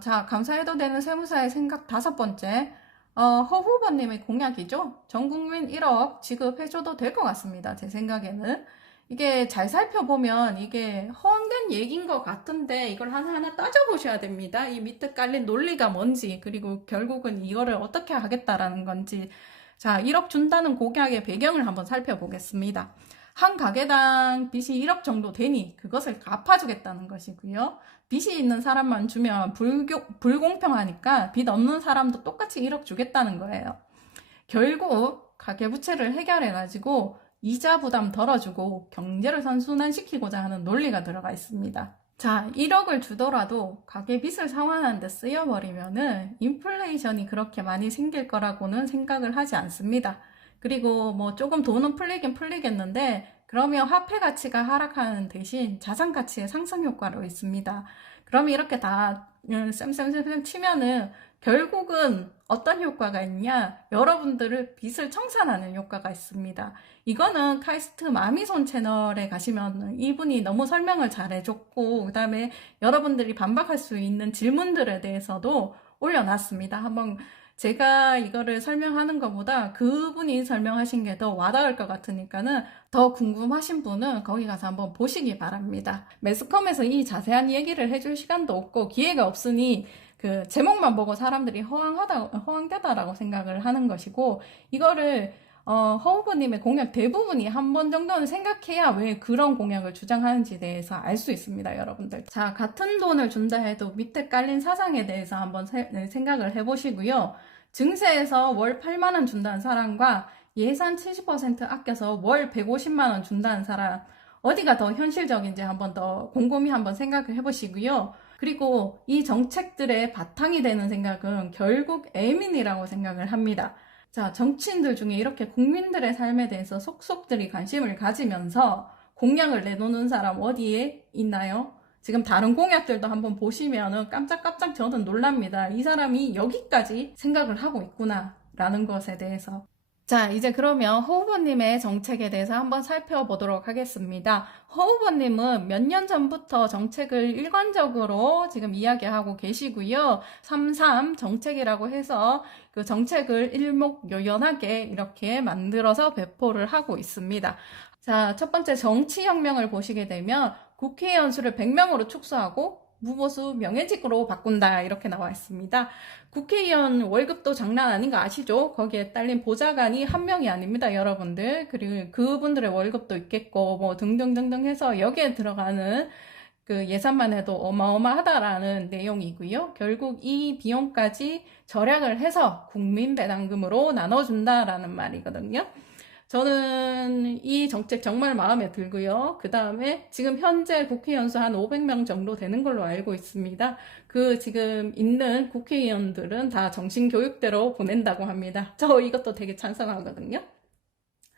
자, 감사해도 되는 세무사의 생각 5번째. 허 후보님의 공약이죠. 전 국민 1억 지급해줘도 될 것 같습니다. 제 생각에는. 이게 잘 살펴보면 이게 허황된 얘기인 것 같은데 이걸 하나하나 따져보셔야 됩니다. 이 밑에 깔린 논리가 뭔지, 그리고 결국은 이거를 어떻게 하겠다라는 건지. 자, 1억 준다는 공약의 배경을 한번 살펴보겠습니다. 한 가게당 빚이 1억 정도 되니 그것을 갚아주겠다는 것이고요. 빚이 있는 사람만 주면 불공평하니까 빚 없는 사람도 똑같이 1억 주겠다는 거예요. 결국 가계부채를 해결해가지고 이자 부담 덜어주고 경제를 선순환시키고자 하는 논리가 들어가 있습니다. 자, 1억을 주더라도 가계빚을 상환하는 데 쓰여버리면은 인플레이션이 그렇게 많이 생길 거라고는 생각을 하지 않습니다. 그리고 뭐 조금 돈은 풀리긴 풀리겠는데 그러면 화폐 가치가 하락하는 대신 자산 가치의 상승 효과로 있습니다. 그러면 이렇게 다 쌤 치면은 결국은 어떤 효과가 있냐? 여러분들을 빚을 청산하는 효과가 있습니다. 이거는 카이스트 마미손 채널에 가시면 이분이 너무 설명을 잘 해줬고, 그 다음에 여러분들이 반박할 수 있는 질문들에 대해서도 올려놨습니다. 한번 제가 이거를 설명하는 것보다 그분이 설명하신 게 더 와닿을 것 같으니까는 더 궁금하신 분은 거기 가서 한번 보시기 바랍니다. 매스컴에서 이 자세한 얘기를 해줄 시간도 없고 기회가 없으니 그 제목만 보고 사람들이 허황되다라고 생각을 하는 것이고, 이거를 허 후보님의 공약 대부분이 한 번 정도는 생각해야 왜 그런 공약을 주장하는지에 대해서 알 수 있습니다, 여러분들. 자, 같은 돈을 준다 해도 밑에 깔린 사상에 대해서 한번 생각을 해보시고요. 증세에서 월 8만 원 준다는 사람과 예산 70% 아껴서 월 150만 원 준다는 사람, 어디가 더 현실적인지 한번 더 곰곰이 한번 생각을 해보시고요. 그리고 이 정책들의 바탕이 되는 생각은 결국 애민이라고 생각을 합니다. 자, 정치인들 중에 이렇게 국민들의 삶에 대해서 속속들이 관심을 가지면서 공약을 내놓는 사람 어디에 있나요? 지금 다른 공약들도 한번 보시면은 깜짝깜짝 저는 놀랍니다. 이 사람이 여기까지 생각을 하고 있구나 라는 것에 대해서. 자, 이제 그러면 허 후보님의 정책에 대해서 한번 살펴보도록 하겠습니다. 허 후보님은 몇 년 전부터 정책을 일관적으로 지금 이야기하고 계시고요. 33 정책이라고 해서 그 정책을 일목요연하게 이렇게 만들어서 배포를 하고 있습니다. 자, 첫 번째 정치혁명을 보시게 되면 국회의원 수를 100명으로 축소하고 무보수 명예직으로 바꾼다 이렇게 나와 있습니다. 국회의원 월급도 장난 아닌 거 아시죠? 거기에 딸린 보좌관이 한 명이 아닙니다, 여러분들. 그리고 그분들의 월급도 있겠고 뭐 등등등등 해서 여기에 들어가는 그 예산만 해도 어마어마하다라는 내용이고요. 결국 이 비용까지 절약을 해서 국민배당금으로 나눠준다라는 말이거든요. 저는 이 정책 정말 마음에 들고요. 그 다음에 지금 현재 국회의원 수 한 500명 정도 되는 걸로 알고 있습니다. 그 지금 있는 국회의원들은 다 정신교육대로 보낸다고 합니다. 저 이것도 되게 찬성하거든요.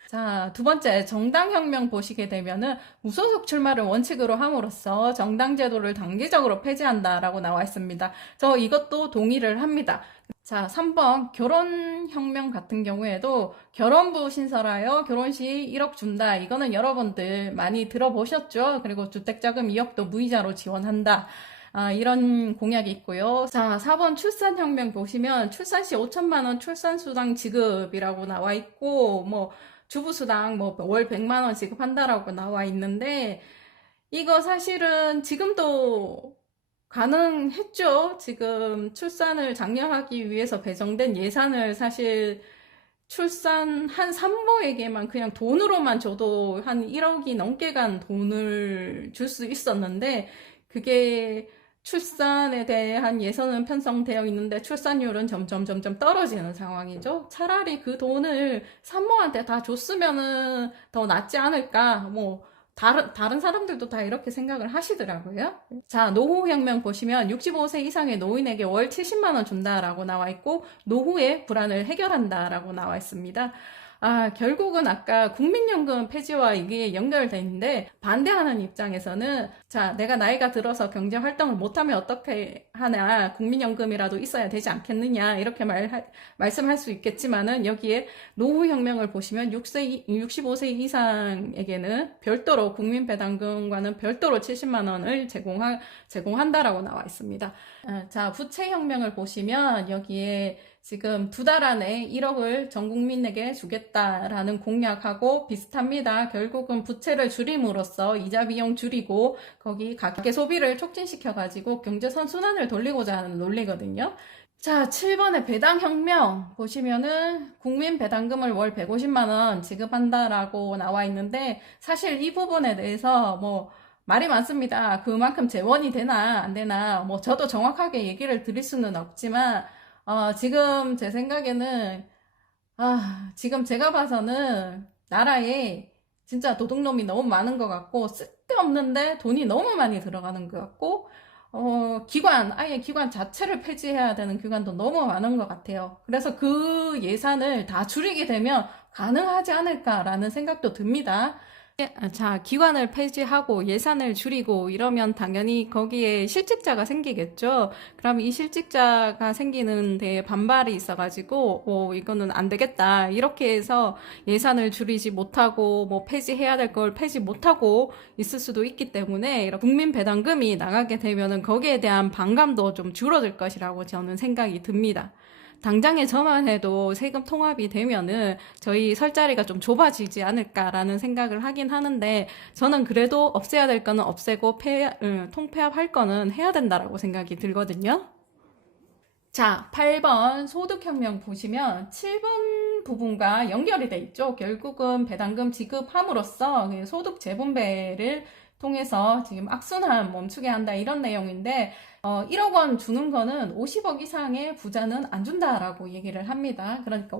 자, 두 번째, 정당혁명 보시게 되면은 무소속 출마를 원칙으로 함으로써 정당제도를 단계적으로 폐지한다라고 나와 있습니다. 저 이것도 동의를 합니다. 자, 3번 결혼혁명 같은 경우에도 결혼부 신설하여 결혼시 1억 준다. 이거는 여러분들 많이 들어보셨죠? 그리고 주택자금 2억도 무이자로 지원한다. 이런 공약이 있고요. 자, 4번 출산혁명 보시면 출산시 5천만 원 출산수당 지급이라고 나와 있고, 뭐 주부수당 뭐 월 100만 원 지급한다라고 나와 있는데, 이거 사실은 지금도 가능했죠. 지금 출산을 장려하기 위해서 배정된 예산을 사실 출산 한 산모에게만 그냥 돈으로만 줘도 한 1억이 넘게 간 돈을 줄 수 있었는데, 그게 출산에 대한 예산은 편성되어 있는데 출산율은 점점 떨어지는 상황이죠. 차라리 그 돈을 산모한테 다 줬으면은 더 낫지 않을까. 뭐 다른 사람들도 다 이렇게 생각을 하시더라고요. 자, 노후혁명 보시면 65세 이상의 노인에게 월 70만 원 준다라고 나와 있고 노후의 불안을 해결한다라고 나와 있습니다. 결국은 아까 국민연금 폐지와 이게 연결되어 있는데 반대하는 입장에서는 자, 내가 나이가 들어서 경제활동을 못하면 어떻게 하나 국민연금이라도 있어야 되지 않겠느냐 이렇게 말씀할 수 있겠지만은 여기에 노후혁명을 보시면 65세 이상에게는 별도로 국민배당금과는 별도로 70만 원을 제공한다라고 나와 있습니다. 자, 부채혁명을 보시면 여기에 지금 2달 안에 1억을 전 국민에게 주겠다라는 공약하고 비슷합니다. 결국은 부채를 줄임으로써 이자 비용 줄이고 거기 가계 소비를 촉진시켜가지고 경제 선순환을 돌리고자 하는 논리거든요. 자, 7번의 배당혁명 보시면은 국민 배당금을 월 150만 원 지급한다라고 나와 있는데 사실 이 부분에 대해서 뭐 말이 많습니다. 그만큼 재원이 되나 안 되나 뭐 저도 정확하게 얘기를 드릴 수는 없지만 지금 제 생각에는 지금 제가 봐서는 나라에 진짜 도둑놈이 너무 많은 것 같고 쓸데없는데 돈이 너무 많이 들어가는 것 같고 아예 기관 자체를 폐지해야 되는 기관도 너무 많은 것 같아요. 그래서 그 예산을 다 줄이게 되면 가능하지 않을까라는 생각도 듭니다. 자, 기관을 폐지하고 예산을 줄이고 이러면 당연히 거기에 실직자가 생기겠죠. 그럼 이 실직자가 생기는 데에 반발이 있어가지고, 이거는 안 되겠다. 이렇게 해서 예산을 줄이지 못하고, 뭐 폐지해야 될 걸 폐지 못하고 있을 수도 있기 때문에, 이렇게 국민 배당금이 나가게 되면은 거기에 대한 반감도 좀 줄어들 것이라고 저는 생각이 듭니다. 당장에 저만 해도 세금 통합이 되면은 저희 설 자리가 좀 좁아지지 않을까라는 생각을 하긴 하는데 저는 그래도 없애야 될 거는 없애고 통폐합할 거는 해야 된다라고 생각이 들거든요. 자, 8번 소득혁명 보시면 7번 부분과 연결이 돼 있죠. 결국은 배당금 지급함으로써 소득 재분배를 통해서 지금 악순환 멈추게 한다 이런 내용인데 1억 원 주는 거는 50억 이상의 부자는 안 준다라고 얘기를 합니다. 그러니까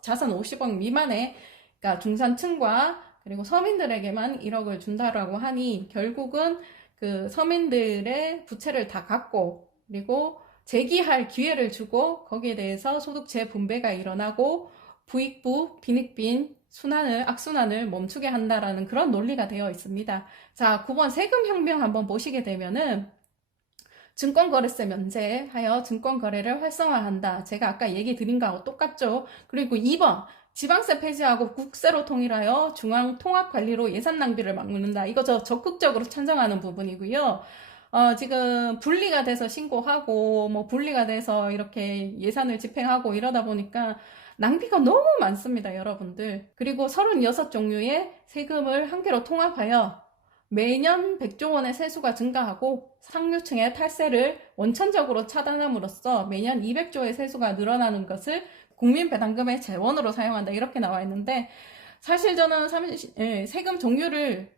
자산 50억 미만의 그러니까 중산층과 그리고 서민들에게만 1억을 준다라고 하니 결국은 그 서민들의 부채를 다 갚고 그리고 재기할 기회를 주고 거기에 대해서 소득 재분배가 일어나고 부익부, 빈익빈 악순환을 멈추게 한다라는 그런 논리가 되어 있습니다. 자, 9번 세금혁명 한번 보시게 되면은 증권거래세 면제하여 증권거래를 활성화한다. 제가 아까 얘기 드린 거하고 똑같죠. 그리고 2번 지방세 폐지하고 국세로 통일하여 중앙통합관리로 예산 낭비를 막는다. 이거 저 적극적으로 찬성하는 부분이고요. 지금 분리가 돼서 신고하고 뭐 분리가 돼서 이렇게 예산을 집행하고 이러다 보니까 낭비가 너무 많습니다, 여러분들. 그리고 36종류의 세금을 한 개로 통합하여 매년 100조 원의 세수가 증가하고 상류층의 탈세를 원천적으로 차단함으로써 매년 200조의 세수가 늘어나는 것을 국민배당금의 재원으로 사용한다. 이렇게 나와 있는데 사실 저는 세금 종류를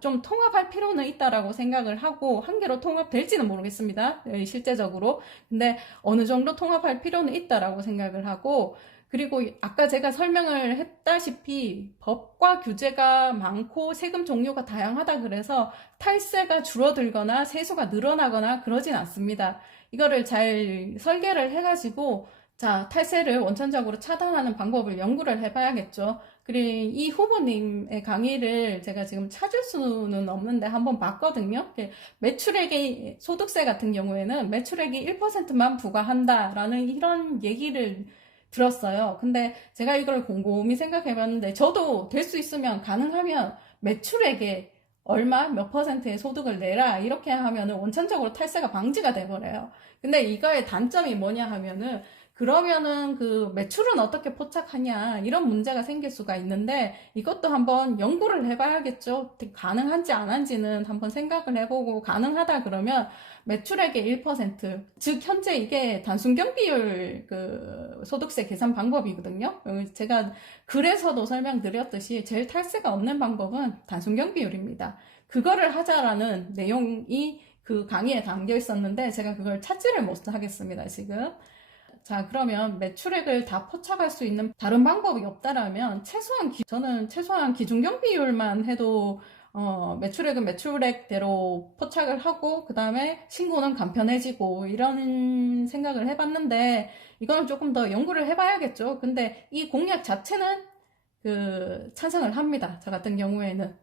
좀 통합할 필요는 있다라고 생각을 하고 한 개로 통합될지는 모르겠습니다. 실제적으로. 근데 어느 정도 통합할 필요는 있다라고 생각을 하고 그리고 아까 제가 설명을 했다시피 법과 규제가 많고 세금 종류가 다양하다 그래서 탈세가 줄어들거나 세수가 늘어나거나 그러진 않습니다. 이거를 잘 설계를 해가지고 자, 탈세를 원천적으로 차단하는 방법을 연구를 해봐야겠죠. 그리고 이 후보님의 강의를 제가 지금 찾을 수는 없는데 한번 봤거든요. 매출액의 소득세 같은 경우에는 매출액이 1%만 부과한다라는 이런 얘기를 들었어요. 근데 제가 이걸 곰곰이 생각해봤는데 저도 될 수 있으면 가능하면 매출액에 얼마 몇 퍼센트의 소득을 내라 이렇게 하면은 원천적으로 탈세가 방지가 돼버려요. 근데 이거의 단점이 뭐냐 하면은 그러면은 그 매출은 어떻게 포착하냐 이런 문제가 생길 수가 있는데 이것도 한번 연구를 해봐야겠죠. 가능한지 안 한지는 한번 생각을 해보고 가능하다 그러면 매출액의 1%, 즉 현재 이게 단순경 비율 그 소득세 계산 방법이거든요. 제가 글에서도 설명드렸듯이 제일 탈세가 없는 방법은 단순경 비율입니다. 그거를 하자라는 내용이 그 강의에 담겨 있었는데 제가 그걸 찾지를 못하겠습니다, 지금. 자, 그러면 매출액을 다 포착할 수 있는 다른 방법이 없다라면 저는 최소한 기준경 비율만 해도 매출액은 매출액대로 포착을 하고 그 다음에 신고는 간편해지고 이런 생각을 해봤는데 이거는 조금 더 연구를 해봐야겠죠. 근데 이 공약 자체는 찬성을 합니다. 저 같은 경우에는.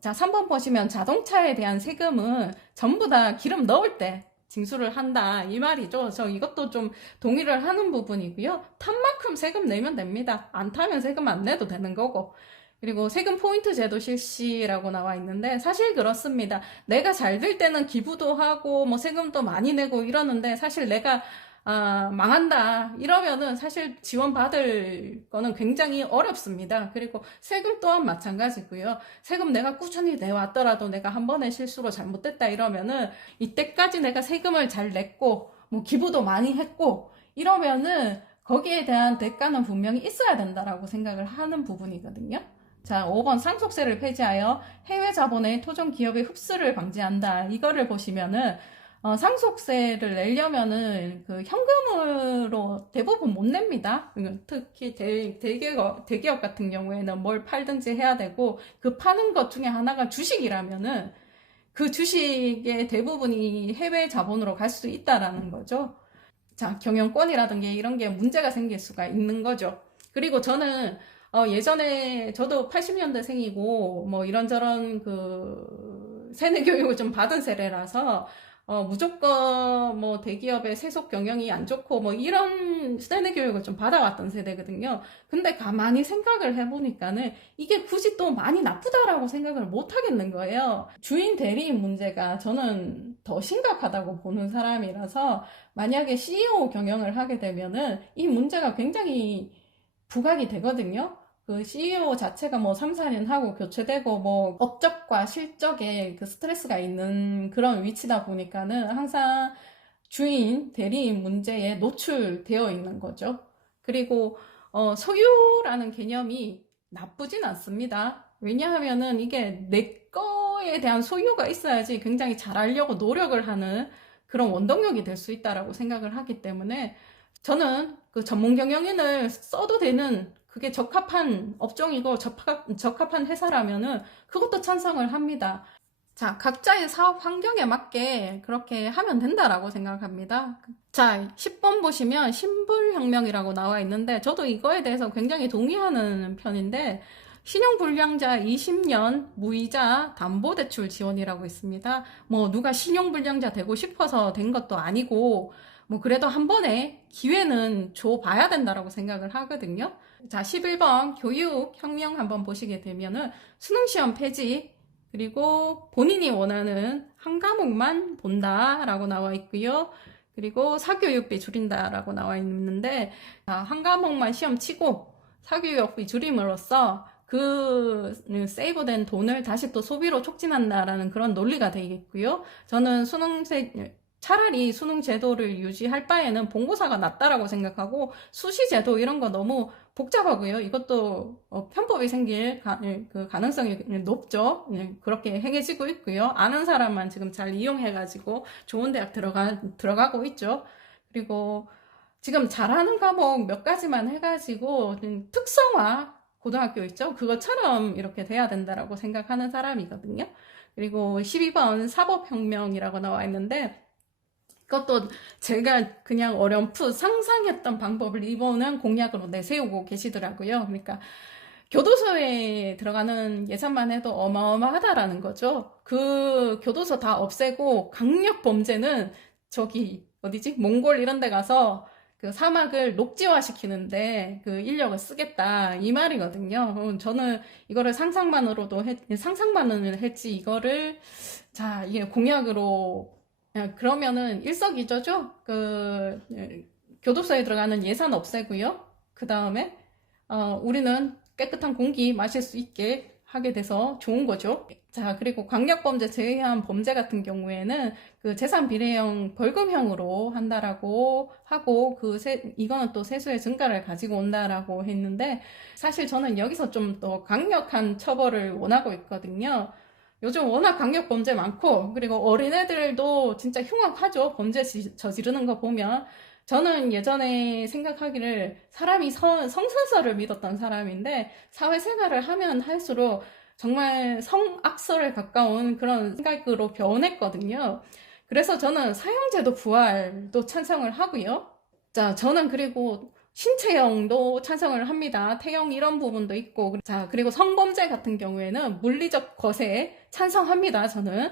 자, 3번 보시면 자동차에 대한 세금은 전부 다 기름 넣을 때 징수를 한다 이 말이죠. 저 이것도 좀 동의를 하는 부분이고요. 탄 만큼 세금 내면 됩니다. 안 타면 세금 안 내도 되는 거고. 그리고 세금 포인트 제도 실시라고 나와 있는데 사실 그렇습니다. 내가 잘 될 때는 기부도 하고 뭐 세금도 많이 내고 이러는데 사실 내가 망한다 이러면은 사실 지원받을 거는 굉장히 어렵습니다. 그리고 세금 또한 마찬가지고요. 세금 내가 꾸준히 내왔더라도 내가 한 번의 실수로 잘못됐다 이러면은 이때까지 내가 세금을 잘 냈고 뭐 기부도 많이 했고 이러면은 거기에 대한 대가는 분명히 있어야 된다라고 생각을 하는 부분이거든요. 자, 5번 상속세를 폐지하여 해외 자본의 토종 기업의 흡수를 방지한다. 이거를 보시면은 상속세를 내려면은 그 현금으로 대부분 못 냅니다. 특히 대기업 같은 경우에는 뭘 팔든지 해야 되고 그 파는 것 중에 하나가 주식이라면은 그 주식의 대부분이 해외 자본으로 갈 수 있다라는 거죠. 자, 경영권이라든가 이런 게 문제가 생길 수가 있는 거죠. 그리고 저는 예전에 저도 80년대생이고 뭐 이런저런 그 세뇌 교육을 좀 받은 세대라서 무조건 뭐 대기업의 세속 경영이 안 좋고 뭐 이런 세뇌 교육을 좀 받아왔던 세대거든요. 근데 가만히 생각을 해보니까는 이게 굳이 또 많이 나쁘다라고 생각을 못 하겠는 거예요. 주인 대리인 문제가 저는 더 심각하다고 보는 사람이라서 만약에 CEO 경영을 하게 되면은 이 문제가 굉장히 부각이 되거든요. 그 CEO 자체가 뭐 3, 4년 하고 교체되고 뭐 업적과 실적에 그 스트레스가 있는 그런 위치다 보니까는 항상 주인, 대리인 문제에 노출되어 있는 거죠. 그리고 소유라는 개념이 나쁘진 않습니다. 왜냐하면은 이게 내 거에 대한 소유가 있어야지 굉장히 잘하려고 노력을 하는 그런 원동력이 될 수 있다라고 생각을 하기 때문에 저는 그 전문 경영인을 써도 되는 그게 적합한 업종이고 적합한 회사라면은 그것도 찬성을 합니다. 자, 각자의 사업 환경에 맞게 그렇게 하면 된다라고 생각합니다. 자, 10번 보시면 신불혁명이라고 나와 있는데 저도 이거에 대해서 굉장히 동의하는 편인데 신용불량자 20년 무이자 담보대출 지원이라고 있습니다. 뭐 누가 신용불량자 되고 싶어서 된 것도 아니고 뭐 그래도 한 번에 기회는 줘봐야 된다라고 생각을 하거든요. 자, 11번 교육혁명 한번 보시게 되면은 수능시험 폐지 그리고 본인이 원하는 한 과목만 본다라고 나와 있고요. 그리고 사교육비 줄인다라고 나와 있는데 한 과목만 시험 치고 사교육비 줄임으로써 그 세이브된 돈을 다시 또 소비로 촉진한다라는 그런 논리가 되겠고요. 저는 차라리 수능 제도를 유지할 바에는 본고사가 낫다라고 생각하고 수시 제도 이런 거 너무 복잡하고요. 이것도 편법이 생길 그 가능성이 높죠. 그렇게 행해지고 있고요. 아는 사람만 지금 잘 이용해가지고 좋은 대학 들어가고 있죠. 그리고 지금 잘하는 과목 몇 가지만 해가지고 특성화 고등학교 있죠. 그것처럼 이렇게 돼야 된다라고 생각하는 사람이거든요. 그리고 12번 사법혁명이라고 나와 있는데 그것도 제가 그냥 어렴풋 상상했던 방법을 이번엔 공약으로 내세우고 계시더라고요. 그러니까 교도소에 들어가는 예산만 해도 어마어마하다라는 거죠. 그 교도소 다 없애고 강력 범죄는 저기 어디지? 몽골 이런 데 가서 그 사막을 녹지화시키는데 그 인력을 쓰겠다 이 말이거든요. 저는 이거를 상상만으로는 했지 이거를 자 이게 공약으로 그러면은 일석이조죠. 교도소에 들어가는 예산 없애고요. 그 다음에 우리는 깨끗한 공기 마실 수 있게 하게 돼서 좋은 거죠. 자, 그리고 강력범죄 제외한 범죄 같은 경우에는 그 재산 비례형 벌금형으로 한다라고 하고 이거는 또 세수의 증가를 가지고 온다라고 했는데 사실 저는 여기서 좀 더 강력한 처벌을 원하고 있거든요. 요즘 워낙 강력 범죄 많고 그리고 어린애들도 진짜 흉악하죠. 범죄 저지르는 거 보면 저는 예전에 생각하기를 사람이 성선설을 믿었던 사람인데 사회생활을 하면 할수록 정말 성악설에 가까운 그런 생각으로 변했거든요. 그래서 저는 사형제도 부활도 찬성을 하고요. 자, 저는 그리고 신체형도 찬성을 합니다. 태형 이런 부분도 있고. 자, 그리고 성범죄 같은 경우에는 물리적 거세에 찬성합니다. 저는.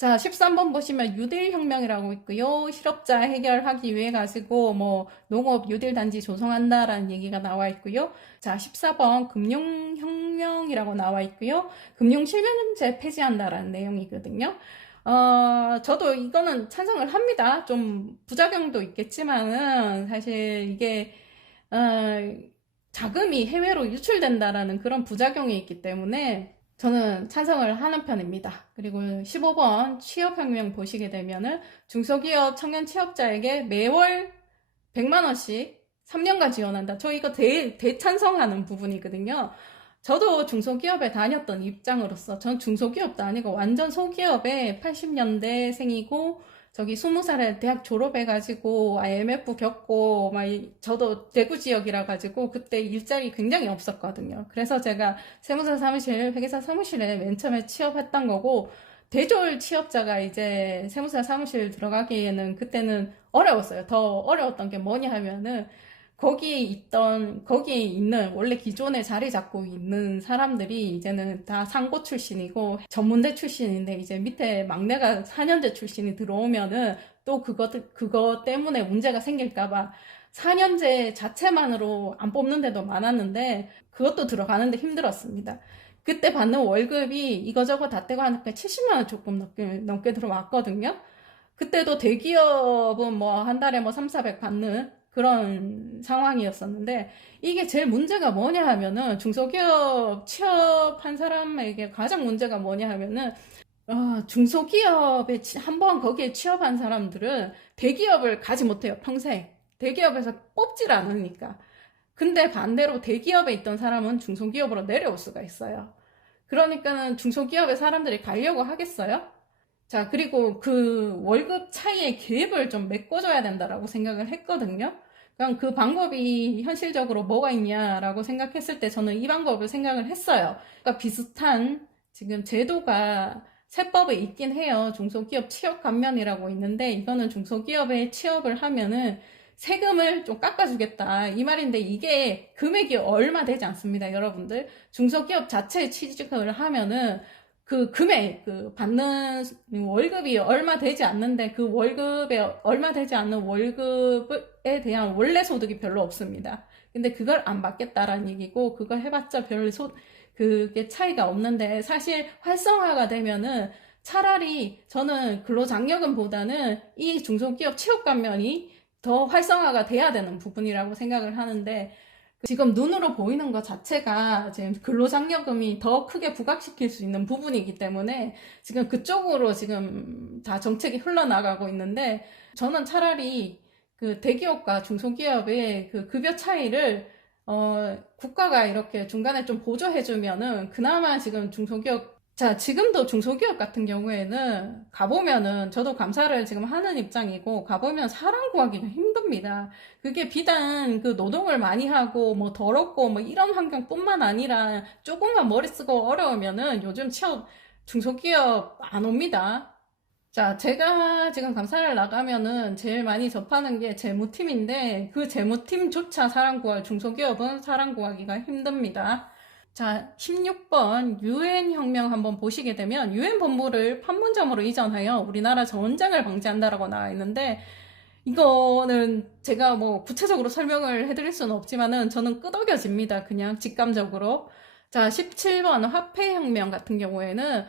자, 13번 보시면 뉴딜 혁명이라고 있고요. 실업자 해결하기 위해 가지고 뭐 농업 뉴딜 단지 조성한다라는 얘기가 나와 있고요. 자, 14번 금융혁명이라고 나와 있고요. 금융실명제 폐지한다라는 내용이거든요. 저도 이거는 찬성을 합니다. 좀 부작용도 있겠지만은 사실 이게 자금이 해외로 유출된다라는 그런 부작용이 있기 때문에 저는 찬성을 하는 편입니다. 그리고 15번 취업혁명 보시게 되면은 중소기업 청년 취업자에게 매월 100만 원씩 3년간 지원한다. 저 이거 대찬성하는 부분이거든요. 저도 중소기업에 다녔던 입장으로서 전 중소기업도 아니고 완전 소기업에 80년대생이고 저기 20살에 대학 졸업해가지고 IMF 겪고 막 저도 대구 지역이라 가지고 그때 일자리 굉장히 없었거든요. 그래서 제가 세무사 사무실, 회계사 사무실에 맨 처음에 취업했던 거고 대졸 취업자가 이제 세무사 사무실 들어가기에는 그때는 어려웠어요. 더 어려웠던 게 뭐냐 하면은 거기에 있는 원래 기존에 자리 잡고 있는 사람들이 이제는 다 상고 출신이고 전문대 출신인데 이제 밑에 막내가 4년제 출신이 들어오면은 또 그거 때문에 문제가 생길까봐 4년제 자체만으로 안 뽑는 데도 많았는데 그것도 들어가는데 힘들었습니다. 그때 받는 월급이 이거저거 다 떼고 하니까 70만 원 조금 넘게 들어왔거든요. 그때도 대기업은 뭐 한 달에 뭐 3, 400 받는 그런 상황이었었는데 이게 제일 문제가 뭐냐 하면은 중소기업 취업한 사람에게 가장 문제가 뭐냐 하면은 중소기업에 한번 거기에 취업한 사람들은 대기업을 가지 못해요. 평생 대기업에서 뽑질 않으니까. 근데 반대로 대기업에 있던 사람은 중소기업으로 내려올 수가 있어요. 그러니까는 중소기업에 사람들이 가려고 하겠어요? 자, 그리고 그 월급 차이의 갭을 좀 메꿔줘야 된다라고 생각을 했거든요. 그럼 그 방법이 현실적으로 뭐가 있냐라고 생각했을 때 저는 이 방법을 생각을 했어요. 그러니까 비슷한 지금 제도가 세법에 있긴 해요. 중소기업 취업 감면이라고 있는데 이거는 중소기업에 취업을 하면은 세금을 좀 깎아주겠다 이 말인데 이게 금액이 얼마 되지 않습니다, 여러분들. 중소기업 자체에 취직을 하면은 그 금액, 그 받는 월급이 얼마 되지 않는데 그 월급에 얼마 되지 않는 월급에 대한 원래 소득이 별로 없습니다. 근데 그걸 안 받겠다라는 얘기고 그거 해봤자 그게 차이가 없는데 사실 활성화가 되면은 차라리 저는 근로장려금보다는 이 중소기업 취업 감면이 더 활성화가 돼야 되는 부분이라고 생각을 하는데 지금 눈으로 보이는 것 자체가 지금 근로장려금이 더 크게 부각시킬 수 있는 부분이기 때문에 지금 그쪽으로 지금 다 정책이 흘러나가고 있는데 저는 차라리 그 대기업과 중소기업의 그 급여 차이를 국가가 이렇게 중간에 좀 보조해주면은 그나마 지금 지금도 중소기업 같은 경우에는 가보면은 저도 감사를 지금 하는 입장이고 가보면 사람 구하기가 힘듭니다. 그게 비단 그 노동을 많이 하고 뭐 더럽고 뭐 이런 환경뿐만 아니라 조금만 머리 쓰고 어려우면은 요즘 중소기업 안 옵니다. 자, 제가 지금 감사를 나가면은 제일 많이 접하는 게 재무팀인데 그 재무팀조차 중소기업은 사람 구하기가 힘듭니다. 자, 16번 유엔 혁명 한번 보시게 되면 유엔 본부를 판문점으로 이전하여 우리나라 전쟁을 방지한다라고 나와 있는데 이거는 제가 뭐 구체적으로 설명을 해드릴 수는 없지만은 저는 끄덕여집니다. 그냥 직감적으로. 자, 17번 화폐혁명 같은 경우에는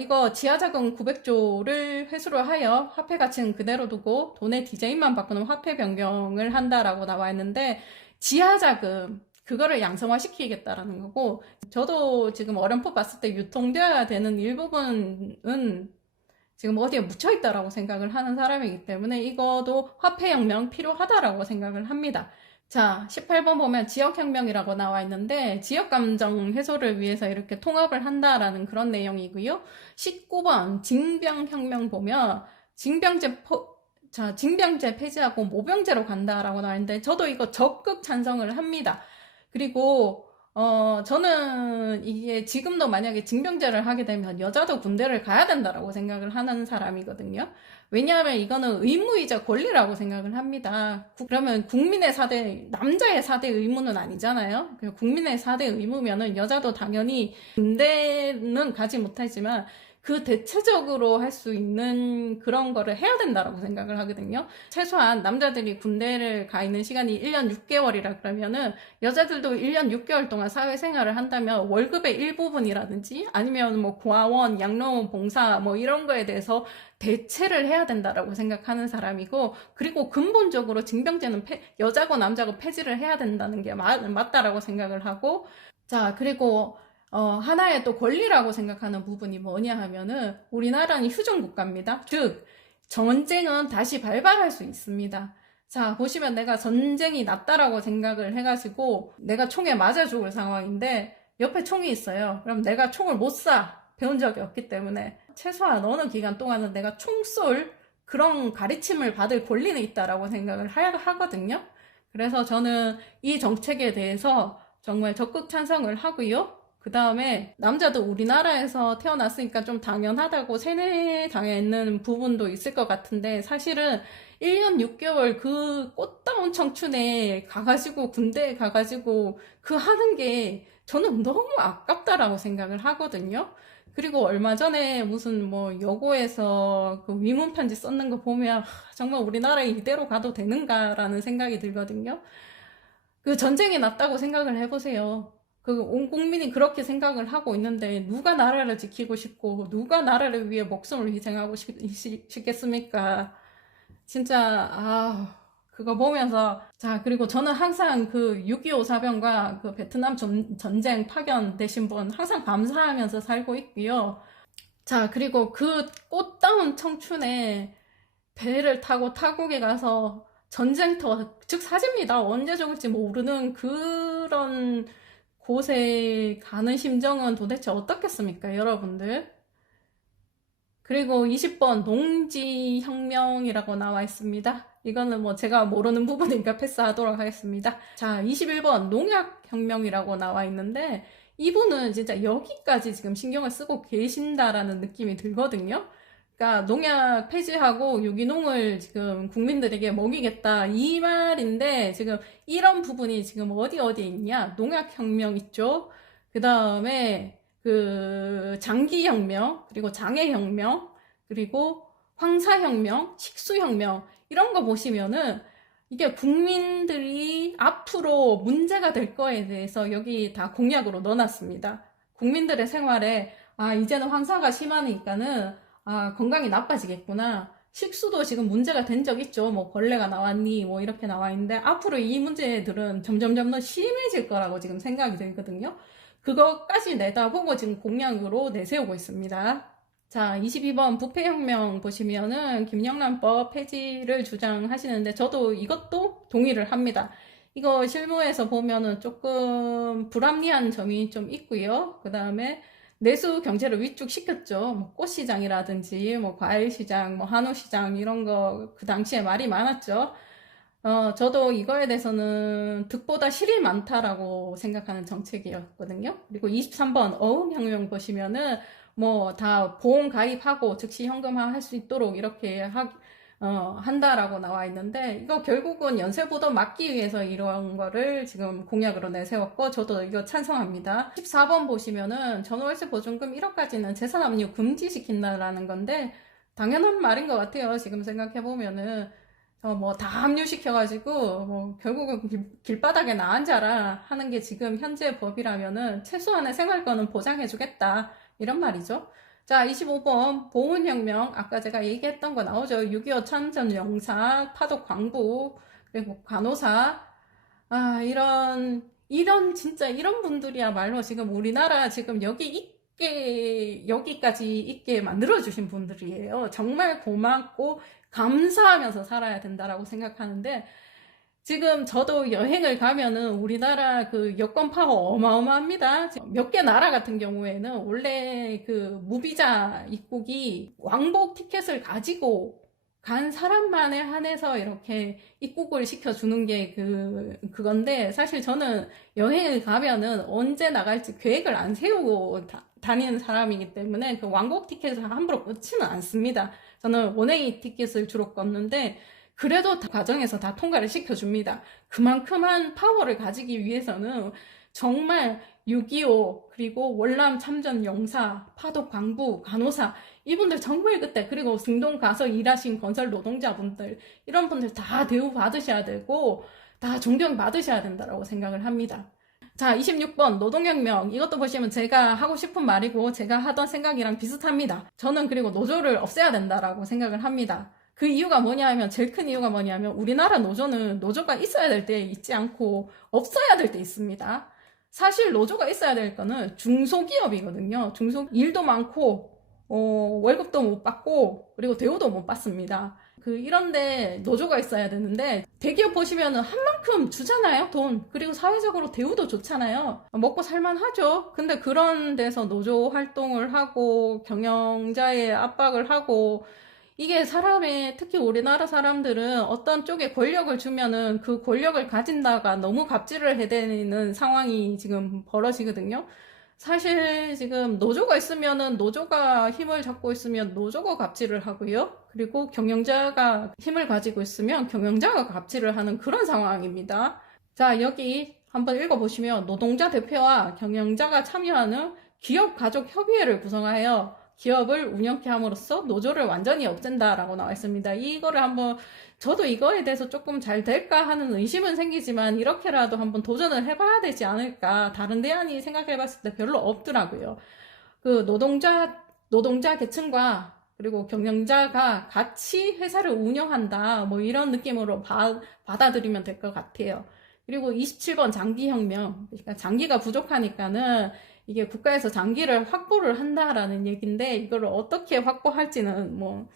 이거 지하자금 900조를 회수를 하여 화폐 가치는 그대로 두고 돈의 디자인만 바꾸는 화폐 변경을 한다라고 나와 있는데 지하자금 그거를 양성화시키겠다라는 거고 저도 지금 어렴풋 봤을 때 유통되어야 되는 일부분은 지금 어디에 묻혀있다라고 생각을 하는 사람이기 때문에 이거도 화폐혁명 필요하다라고 생각을 합니다. 자, 18번 보면 지역혁명이라고 나와 있는데 지역감정 해소를 위해서 이렇게 통합을 한다라는 그런 내용이고요. 19번 징병혁명 보면 징병제 폐지하고 모병제로 간다라고 나와 있는데 저도 이거 적극 찬성을 합니다. 그리고 저는 이게 지금도 만약에 징병제를 하게 되면 여자도 군대를 가야 된다라고 생각을 하는 사람이거든요. 왜냐하면 이거는 의무이자 권리라고 생각을 합니다. 그러면 남자의 4대 의무는 아니잖아요. 국민의 4대 의무면은 여자도 당연히 군대는 가지 못하지만 그 대체적으로 할 수 있는 그런 거를 해야 된다라고 생각을 하거든요. 최소한 남자들이 군대를 가 있는 시간이 1년 6개월이라 그러면은 여자들도 1년 6개월 동안 사회생활을 한다면 월급의 일부분이라든지 아니면 뭐 고아원, 양로원 봉사 뭐 이런 거에 대해서 대체를 해야 된다라고 생각하는 사람이고, 그리고 근본적으로 징병제는 여자고 남자고 폐지를 해야 된다는 게 맞다라고 생각을 하고, 자, 그리고 하나의 또 권리라고 생각하는 부분이 뭐냐 하면은 우리나라는 휴전국가입니다. 즉, 전쟁은 다시 발발할 수 있습니다. 자, 보시면 내가 전쟁이 났다라고 생각을 해가지고 내가 총에 맞아 죽을 상황인데 옆에 총이 있어요. 그럼 내가 총을 못 쏴. 배운 적이 없기 때문에 최소한 어느 기간 동안은 내가 총 쏠 그런 가르침을 받을 권리는 있다라고 생각을 하거든요. 그래서 저는 이 정책에 대해서 정말 적극 찬성을 하고요. 그 다음에 남자도 우리나라에서 태어났으니까 좀 당연하다고 세뇌당했는 부분도 있을 것 같은데, 사실은 1년 6개월 그 꽃다운 청춘에 가가지고 군대에 가가지고 그 하는 게 저는 너무 아깝다라고 생각을 하거든요. 그리고 얼마 전에 무슨 뭐 여고에서 그 위문 편지 썼는 거 보면 정말 우리나라에 이대로 가도 되는가라는 생각이 들거든요. 그 전쟁이 났다고 생각을 해보세요. 그 온 국민이 그렇게 생각을 하고 있는데 누가 나라를 지키고 싶고 누가 나라를 위해 목숨을 희생하고 싶겠습니까? 진짜 그거 보면서, 자, 그리고 저는 항상 그 6.25 사병과 그 베트남 전쟁 파견되신 분 항상 감사하면서 살고 있고요. 자, 그리고 그 꽃다운 청춘에 배를 타고 타국에 가서 전쟁터, 즉 사지입니다. 언제 죽을지 모르는 그런 곳에 가는 심정은 도대체 어떻겠습니까, 여러분들? 그리고 20번 농지혁명이라고 나와 있습니다. 이거는 뭐 제가 모르는 부분이니까 패스하도록 하겠습니다. 자, 21번 농약혁명이라고 나와 있는데 이분은 진짜 여기까지 지금 신경을 쓰고 계신다라는 느낌이 들거든요. 그러니까 농약 폐지하고 유기농을 지금 국민들에게 먹이겠다 이 말인데, 지금 이런 부분이 지금 어디에 있냐? 농약혁명 있죠? 그 다음에 그 장기혁명, 그리고 장애혁명, 그리고 황사혁명, 식수혁명, 이런 거 보시면은 이게 국민들이 앞으로 문제가 될 거에 대해서 여기 다 공약으로 넣어놨습니다. 국민들의 생활에 이제는 황사가 심하니까는 건강이 나빠지겠구나. 식수도 지금 문제가 된 적 있죠. 뭐 벌레가 나왔니 뭐 이렇게 나와 있는데 앞으로 이 문제들은 점점 더 심해질 거라고 지금 생각이 들거든요. 그것까지 내다보고 지금 공약으로 내세우고 있습니다. 자, 22번 부패혁명 보시면은 김영란법 폐지를 주장하시는데 저도 이것도 동의를 합니다. 이거 실무에서 보면은 조금 불합리한 점이 좀 있고요. 그 다음에 내수 경제를 위축시켰죠. 뭐 꽃시장이라든지 뭐 과일시장, 뭐 한우시장 이런 거 그 당시에 말이 많았죠. 저도 이거에 대해서는 득보다 실이 많다라고 생각하는 정책이었거든요. 그리고 23번 어음혁명 보시면은 뭐 다 보험 가입하고 즉시 현금화 할 수 있도록 이렇게 한다라고 나와 있는데, 이거 결국은 연쇄보도 막기 위해서 이런 거를 지금 공약으로 내세웠고 저도 이거 찬성합니다. 14번 보시면은 전월세 보증금 1억까지는 재산압류 금지시킨다라는 건데 당연한 말인 것 같아요. 지금 생각해보면은 뭐 다 압류시켜가지고 뭐 결국은 길바닥에 나 앉아라 하는 게 지금 현재 법이라면은 최소한의 생활권은 보장해주겠다 이런 말이죠. 자, 25번 보훈혁명, 아까 제가 얘기했던 거 나오죠. 6.25 참전 영사, 파독 광부, 그리고 간호사, 진짜 이런 분들이야말로 지금 우리나라 지금 여기까지 있게 만들어주신 분들이에요. 정말 고맙고 감사하면서 살아야 된다라고 생각하는데, 지금 저도 여행을 가면은 우리나라 그 여권 파워 어마어마합니다. 몇 개 나라 같은 경우에는 원래 그 무비자 입국이 왕복 티켓을 가지고 간 사람만에 한해서 이렇게 입국을 시켜주는 게 그건데, 사실 저는 여행을 가면은 언제 나갈지 계획을 안 세우고 다니는 사람이기 때문에 그 왕복 티켓을 함부로 끊지는 않습니다. 저는 원웨이 티켓을 주로 끊는데 그래도 과정에서 다 통과를 시켜줍니다. 그만큼한 파워를 가지기 위해서는 정말 6.25 그리고 월남 참전 용사, 파독 광부, 간호사 이분들 정말 그때 그리고 중동 가서 일하신 건설 노동자분들 이런 분들 다 대우 받으셔야 되고 다 존경 받으셔야 된다고 생각을 합니다. 자, 26번 노동혁명. 이것도 보시면 제가 하고 싶은 말이고 제가 하던 생각이랑 비슷합니다. 저는 그리고 노조를 없애야 된다라고 생각을 합니다. 그 이유가 뭐냐면 제일 큰 이유가 뭐냐면 우리나라 노조는 노조가 있어야 될 때 있지 않고 없어야 될 때 있습니다. 사실 노조가 있어야 될 거는 중소기업이거든요. 일도 많고 월급도 못 받고 그리고 대우도 못 받습니다. 이런데 노조가 있어야 되는데 대기업 보시면은 한 만큼 주잖아요, 돈. 그리고 사회적으로 대우도 좋잖아요. 먹고 살만하죠. 근데 그런 데서 노조 활동을 하고 경영자의 압박을 하고 이게 특히 우리나라 사람들은 어떤 쪽에 권력을 주면은 그 권력을 가진다가 너무 갑질을 해대는 상황이 지금 벌어지거든요. 사실 지금 노조가 있으면은 노조가 힘을 잡고 있으면 노조가 갑질을 하고요. 그리고 경영자가 힘을 가지고 있으면 경영자가 갑질을 하는 그런 상황입니다. 자, 여기 한번 읽어보시면 노동자 대표와 경영자가 참여하는 기업 가족 협의회를 구성하여 기업을 운영케 함으로써 노조를 완전히 없앤다라고 나와 있습니다. 이거를 한번 저도 이거에 대해서 조금 잘 될까 하는 의심은 생기지만 이렇게라도 한번 도전을 해봐야 되지 않을까. 다른 대안이 생각해봤을 때 별로 없더라고요. 노동자 계층과 그리고 경영자가 같이 회사를 운영한다. 뭐 이런 느낌으로 받아들이면 될 것 같아요. 그리고 27번 장기혁명. 그러니까 장기가 부족하니까는 이게 국가에서 장기를 확보를 한다라는 얘기인데 이거를 어떻게 확보할지는 뭐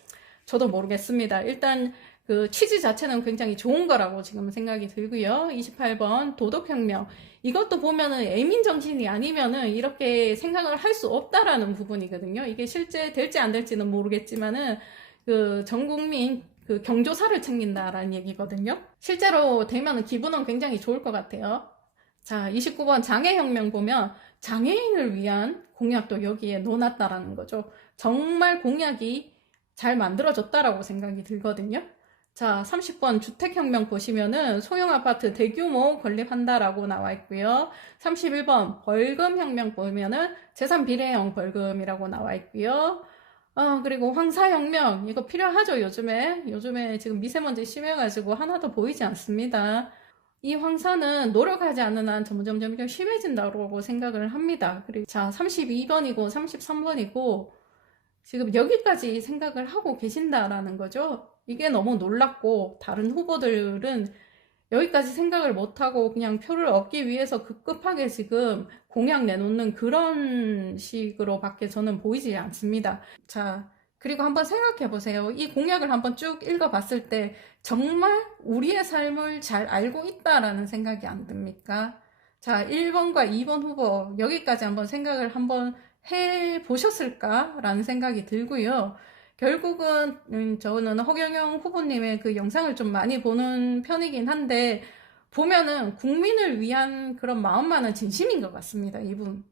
저도 모르겠습니다. 일단 그 취지 자체는 굉장히 좋은 거라고 지금 생각이 들고요. 28번 도덕혁명. 이것도 보면은 애민정신이 아니면은 이렇게 생각을 할 수 없다라는 부분이거든요. 이게 실제 될지 안 될지는 모르겠지만은 전 국민 경조사를 챙긴다라는 얘기거든요. 실제로 되면은 기분은 굉장히 좋을 것 같아요. 자, 29번 장애혁명 보면 장애인을 위한 공약도 여기에 넣어놨다라는 거죠. 정말 공약이 잘 만들어졌다라고 생각이 들거든요. 자, 30번 주택혁명 보시면은 소형 아파트 대규모 건립한다라고 나와 있고요. 31번 벌금혁명 보면은 재산 비례형 벌금이라고 나와 있고요. 그리고 황사혁명 이거 필요하죠. 요즘에 지금 미세먼지 심해가지고 하나도 보이지 않습니다. 이 황사는 노력하지 않는 한 점점 심해진다고 생각을 합니다. 그리고 자, 32번이고 33번이고 지금 여기까지 생각을 하고 계신다라는 거죠. 이게 너무 놀랍고 다른 후보들은 여기까지 생각을 못하고 그냥 표를 얻기 위해서 급급하게 지금 공약 내놓는 그런 식으로 밖에 저는 보이지 않습니다. 자, 그리고 한번 생각해 보세요. 이 공약을 한번 쭉 읽어봤을 때 정말 우리의 삶을 잘 알고 있다라는 생각이 안 듭니까? 자, 1번과 2번 후보 여기까지 한번 생각을 한번 해보셨을까라는 생각이 들고요. 결국은 저는 허경영 후보님의 그 영상을 좀 많이 보는 편이긴 한데 보면은 국민을 위한 그런 마음만은 진심인 것 같습니다. 이분.